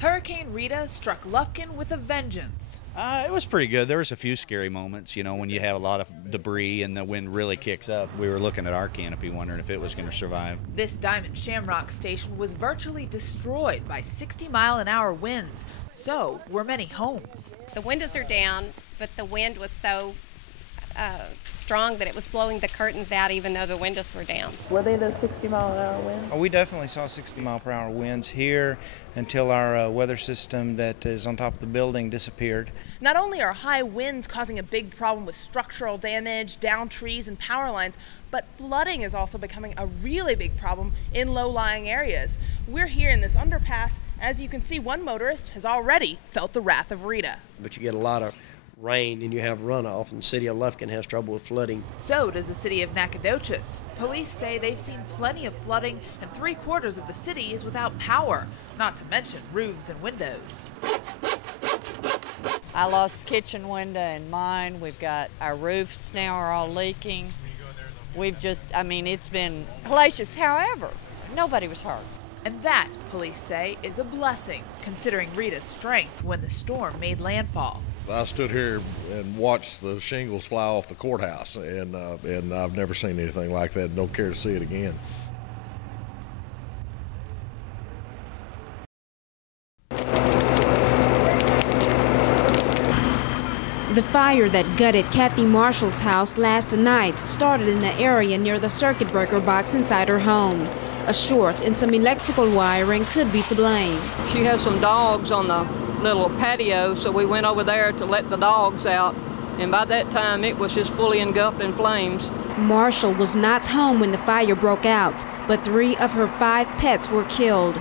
Hurricane Rita struck Lufkin with a vengeance. It was pretty good. There was a few scary moments, you know, when you have a lot of debris and the wind really kicks up. We were looking at our canopy wondering if it was going to survive. This Diamond Shamrock station was virtually destroyed by 60-mile-an-hour winds. So were many homes. The windows are down, but the wind was so strong that it was blowing the curtains out even though the windows were down. Were they those 60-mile-an-hour winds? We definitely saw 60-mile-per-hour winds here until our weather system that is on top of the building disappeared. Not only are high winds causing a big problem with structural damage, downed trees and power lines, but flooding is also becoming a really big problem in low-lying areas. We're here in this underpass. As you can see, one motorist has already felt the wrath of Rita. But you get a lot of rain and you have runoff, and the city of Lufkin has trouble with flooding. So does the city of Nacogdoches. Police say they've seen plenty of flooding and 3/4 of the city is without power, not to mention roofs and windows. I lost a kitchen window in mine. We've got our roofs now are all leaking. We've just, it's been hellacious. However, nobody was hurt. And that, police say, is a blessing, considering Rita's strength when the storm made landfall. I stood here and watched the shingles fly off the courthouse, and I've never seen anything like that. Don't care to see it again. The fire that gutted Kathy Marshall's house last night started in the area near the circuit breaker box inside her home. A short in some electrical wiring could be to blame. She has some dogs on the little patio, so we went over there to let the dogs out, and by that time it was just fully engulfed in flames. Marshall was not home when the fire broke out, but 3 of her 5 pets were killed.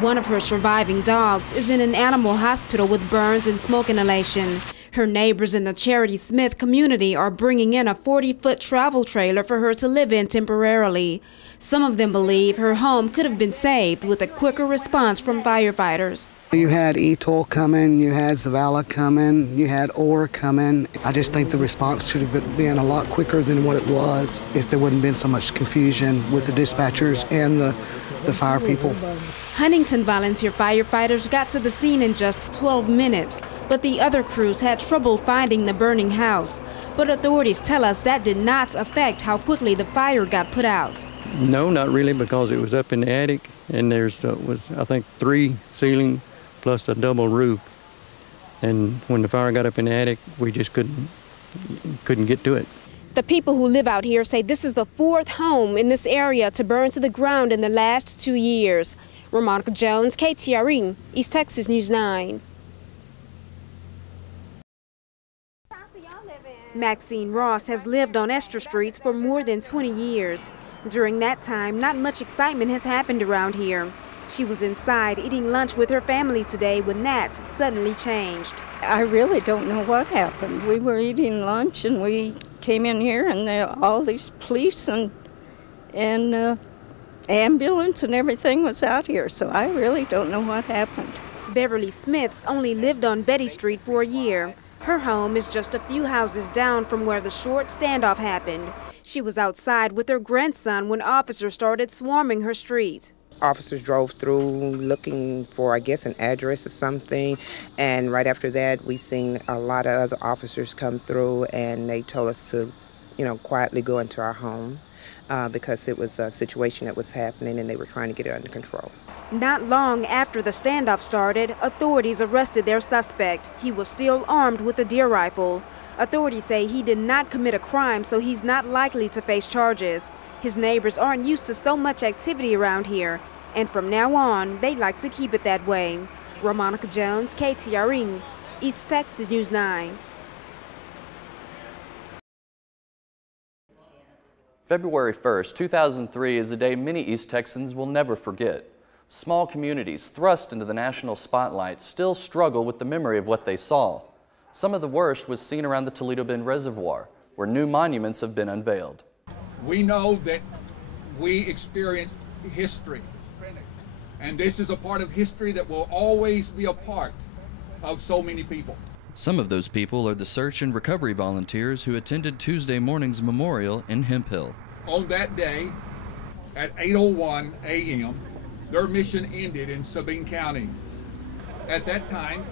One of her surviving dogs is in an animal hospital with burns and smoke inhalation. Her neighbors in the Charity Smith community are bringing in a 40-foot travel trailer for her to live in temporarily. Some of them believe her home could have been saved with a quicker response from firefighters. You had ETOL coming, you had Zavala coming, you had OR coming. I just think the response should have been a lot quicker than what it was if there wouldn't been so much confusion with the dispatchers and the fire people. Huntington volunteer firefighters got to the scene in just 12 minutes, but the other crews had trouble finding the burning house. But authorities tell us that did not affect how quickly the fire got put out. No, not really, because it was up in the attic, and was I think 3 ceiling plus a double roof. And when the fire got up in the attic, we just couldn't get to it. The people who live out here say this is the 4th home in this area to burn to the ground in the last 2 years. Ramonica Jones, KTRE, East Texas News 9. Maxine Ross has lived on Esther Street for more than 20 years. During that time, not much excitement has happened around here. She was inside eating lunch with her family today when that suddenly changed. I really don't know what happened. We were eating lunch and we came in here and all these police and ambulance and everything was out here, so I really don't know what happened. Beverly Smiths only lived on Betty Street for a year. Her home is just a few houses down from where the short standoff happened. She was outside with her grandson when officers started swarming her street. Officers drove through looking for, I guess, an address or something, and right after that we seen a lot of other officers come through, and they told us to, quietly go into our home because it was a situation that was happening and they were trying to get it under control. Not long after the standoff started, authorities arrested their suspect. He was still armed with a deer rifle. Authorities say he did not commit a crime, so he's not likely to face charges. His neighbors aren't used to so much activity around here, and from now on, they'd like to keep it that way. Ramonica Jones, KTRE, East Texas News 9. February 1st, 2003 is a day many East Texans will never forget. Small communities thrust into the national spotlight still struggle with the memory of what they saw. Some of the worst was seen around the Toledo Bend Reservoir, where new monuments have been unveiled. We know that we experienced history, and this is a part of history that will always be a part of so many people. Some of those people are the search and recovery volunteers who attended Tuesday morning's memorial in Hemp Hill. On that day, at 8:01 a.m., their mission ended in Sabine County. At that time,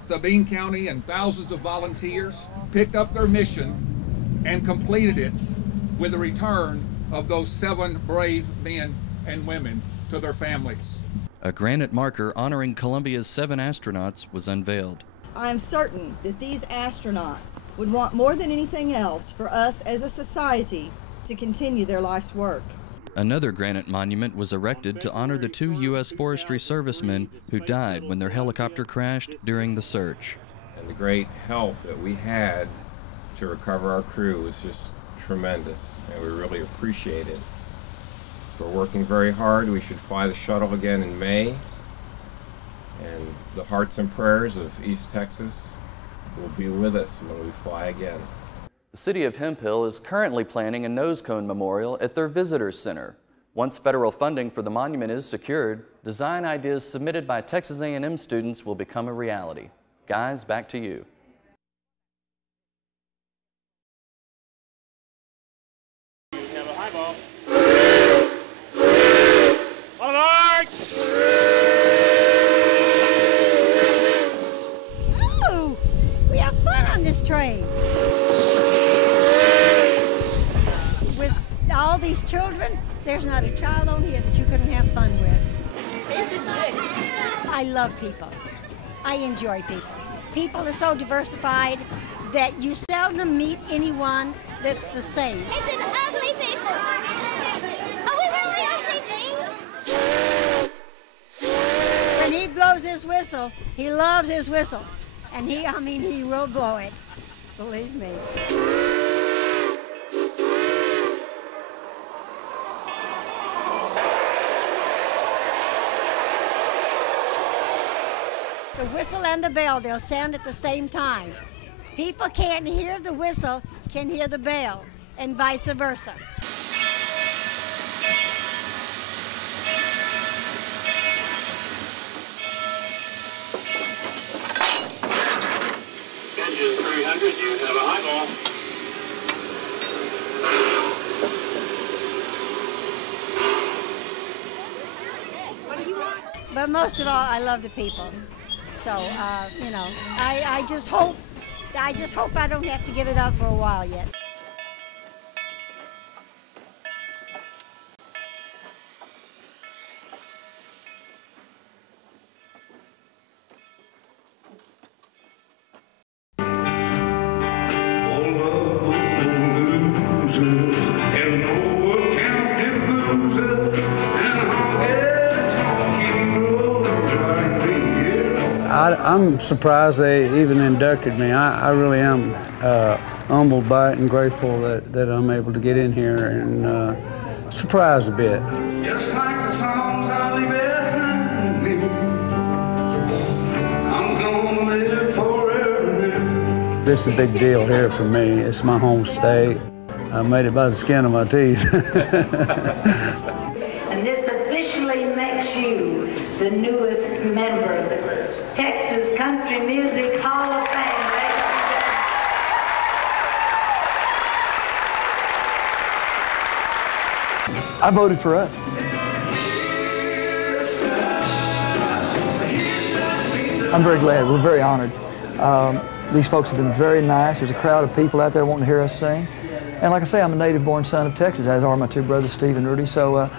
Sabine County and thousands of volunteers picked up their mission and completed it with the return of those 7 brave men and women to their families. A granite marker honoring Columbia's 7 astronauts was unveiled. I am certain that these astronauts would want more than anything else for us as a society to continue their life's work. Another granite monument was erected to honor the 2 U.S. Forestry servicemen who died when their helicopter crashed during the search. And the great help that we had to recover our crew was just tremendous, and we really appreciate it. We're working very hard. We should fly the shuttle again in May, and the hearts and prayers of East Texas will be with us when we fly again. The city of Hemphill is currently planning a nose cone memorial at their visitors center. Once federal funding for the monument is secured, design ideas submitted by Texas A&M students will become a reality. Guys, back to you. Ooh, we have fun on this train. With all these children, there's not a child on here that you couldn't have fun with. This is good. I love people. I enjoy people. People are so diversified that you seldom meet anyone that's the same. It's an ugly people. Are we really ugly things? When he blows his whistle, he loves his whistle. And he will blow it. Believe me. The whistle and the bell, they'll sound at the same time. People can't hear the whistle, can hear the bell, and vice versa. Engine 300, you have a high ball. But most of all, I love the people. So, you know, I just hope I don't have to give it up for a while yet. I'm surprised they even inducted me. I really am humbled by it and grateful that I'm able to get in here and surprised a bit. Just like the songs I leave behind me, I'm gonna live forever. This is a big deal here for me. It's my home state. I made it by the skin of my teeth. And this officially makes you the newest member of the Texas Country Music Hall of Fame. I voted for us. I'm very glad. We're very honored. These folks have been very nice. There's a crowd of people out there wanting to hear us sing. And like I say, I'm a native-born son of Texas, as are my 2 brothers, Steve and Rudy. So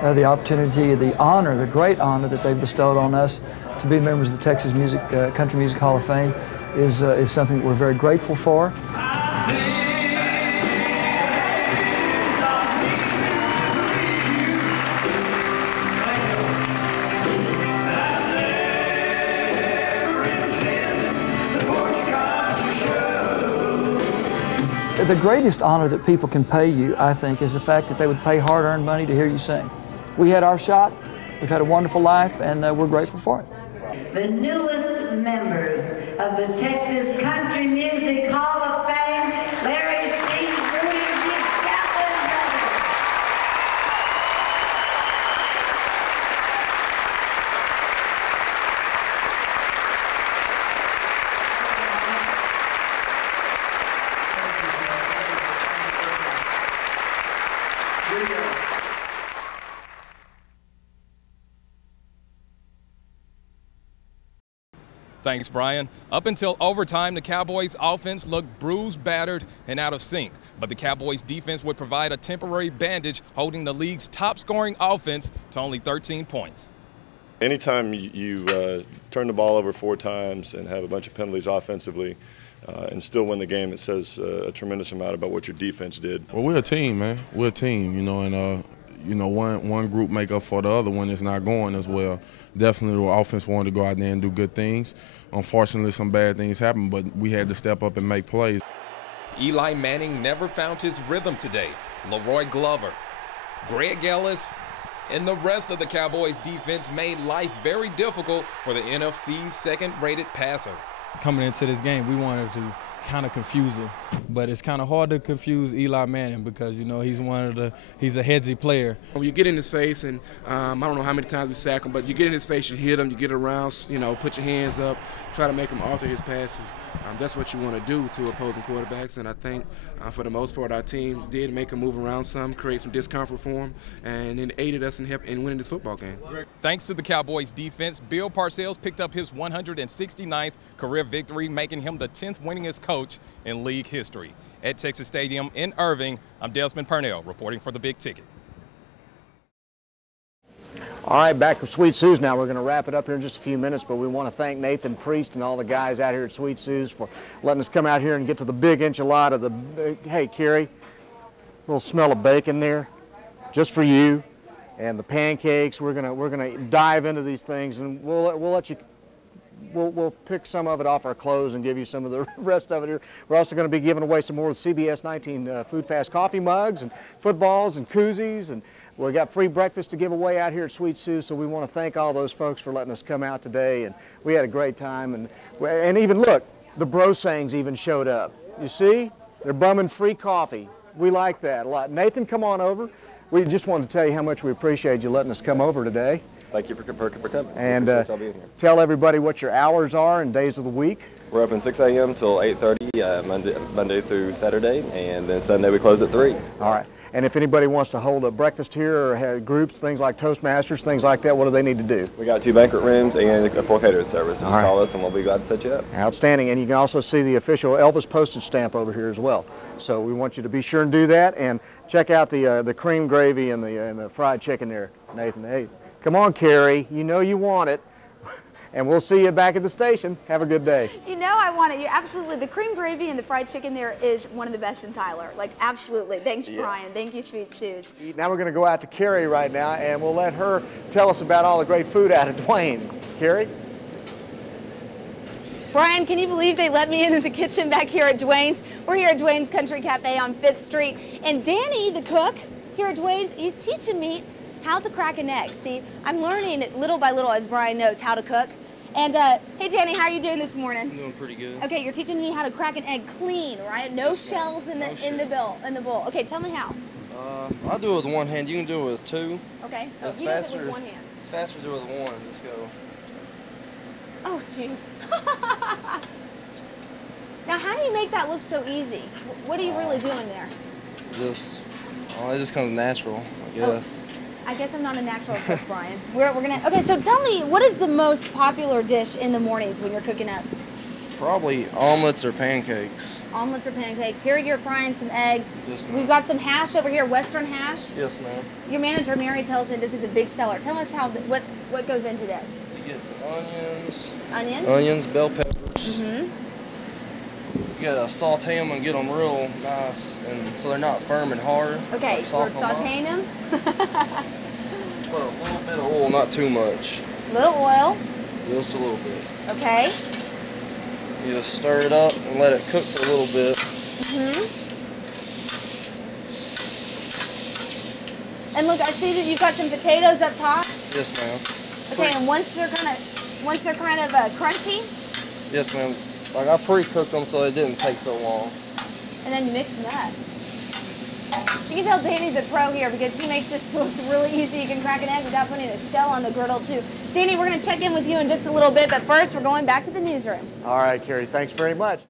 the opportunity, the honor, the great honor that they've bestowed on us to be members of the Texas Country Music Hall of Fame is something that we're very grateful for. The greatest honor that people can pay you, I think, is the fact that they would pay hard-earned money to hear you sing. We had our shot, we've had a wonderful life, and we're grateful for it. The newest members of the Texas Country Music Hall of Fame, Larry, Steve, Rudy, Dick, Kaplan brothers. Thanks, Brian. Up until overtime, the Cowboys' offense looked bruised, battered, and out of sync. But the Cowboys' defense would provide a temporary bandage, holding the league's top-scoring offense to only 13 points. Anytime you turn the ball over 4 times and have a bunch of penalties offensively and still win the game, it says a tremendous amount about what your defense did. Well, we're a team, man. We're a team, and one group make up for the other when it's not going as well. Definitely the offense wanted to go out there and do good things. Unfortunately, some bad things happened, but we had to step up and make plays. Eli Manning never found his rhythm today. Leroy Glover, Greg Ellis, and the rest of the Cowboys defense made life very difficult for the NFC's second-rated passer. Coming into this game, we wanted to kind of confuse him, but it's kind of hard to confuse Eli Manning because he's a headsy player. When you get in his face, and I don't know how many times we sack him, but you get in his face, you hit him, you get around, put your hands up, try to make him alter his passes. That's what you want to do to opposing quarterbacks, and I think for the most part our team did make him move around some, create some discomfort for him, and it aided us in winning this football game. Thanks to the Cowboys' defense, Bill Parcells picked up his 169th career victory, making him the 10th winningest coach in league history. At Texas Stadium in Irving, I'm Desmond Purnell reporting for the Big Ticket. All right, back with Sweet Sue's now. We're going to wrap it up here in just a few minutes, but we want to thank Nathan Priest and all the guys out here at Sweet Sue's for letting us come out here and get to the big enchilada. Hey, Carrie, a little smell of bacon there, just for you, and the pancakes. We're gonna dive into these things, and we'll let you. We'll pick some of it off our clothes and give you some of the rest of it here. We're also going to be giving away some more of the CBS 19 Food Fast coffee mugs and footballs and koozies, and we got free breakfast to give away out here at Sweet Sue. So we want to thank all those folks for letting us come out today, and we had a great time. And even look, the Brosangs even showed up. You see, they're bumming free coffee. We like that a lot. Nathan, come on over. We just wanted to tell you how much we appreciate you letting us come over today. Thank you for coming. And tell everybody what your hours are and days of the week. We're open 6 a.m. till 8:30 Monday through Saturday, and then Sunday we close at 3. All right. And if anybody wants to hold a breakfast here or have groups, things like Toastmasters, things like that, what do they need to do? We got 2 banquet rooms and a full catering service. So just call us and we'll be glad to set you up. Outstanding. And you can also see the official Elvis postage stamp over here as well. So we want you to be sure and do that, and check out the cream gravy and the fried chicken there, Nathan. Hey, come on, Carrie. You know you want it. And we'll see you back at the station. Have a good day. You know I want it. You absolutely. The cream gravy and the fried chicken there is one of the best in Tyler. Like, absolutely. Thanks, Brian. Thank you, Sweet Sue's. Now we're going to go out to Carrie right now, and we'll let her tell us about all the great food out at Dwayne's. Carrie? Brian, can you believe they let me into the kitchen back here at Dwayne's? We're here at Dwayne's Country Cafe on 5th Street. And Danny, the cook here at Dwayne's, he's teaching me how to crack an egg. See, I'm learning little by little, as Brian knows, how to cook. And hey, Danny, how are you doing this morning? I'm doing pretty good. Okay, you're teaching me how to crack an egg clean, right? No shells in the bowl. Okay, tell me how. I'll do it with one hand. You can do it with 2. Okay. That's he faster. does it with one hand. It's faster to do it with 1. Let's go. Oh, jeez. Now, how do you make that look so easy? What are you really doing there? It just comes natural, I guess. Oh. I guess I'm not a natural cook, Brian. We're gonna. Okay, so tell me, what is the most popular dish in the mornings when you're cooking up? Probably omelets or pancakes. Omelets or pancakes. Here you're frying some eggs. Yes, ma'am. We've got some hash over here, Western hash. Yes, ma'am. Your manager Mary tells me this is a big seller. Tell us what goes into this. You get some onions. Onions. Onions, bell peppers. Mm-hmm. You gotta saute them and get them real nice, and so they're not firm and hard. Okay, like we're sauteing them. Put a little bit of oil, not too much. Little oil. Just a little bit. Okay. You just stir it up and let it cook for a little bit. Mm-hmm. And look, I see that you've got some potatoes up top. Yes, ma'am. Okay, and once they're kind of crunchy. Yes, ma'am. Like I pre-cooked them so it didn't take so long. And then you mix them up. You can tell Danny's a pro here because he makes this look really easy. You can crack an egg without putting a shell on the griddle too. Danny, we're going to check in with you in just a little bit, but first we're going back to the newsroom. All right, Carrie, thanks very much.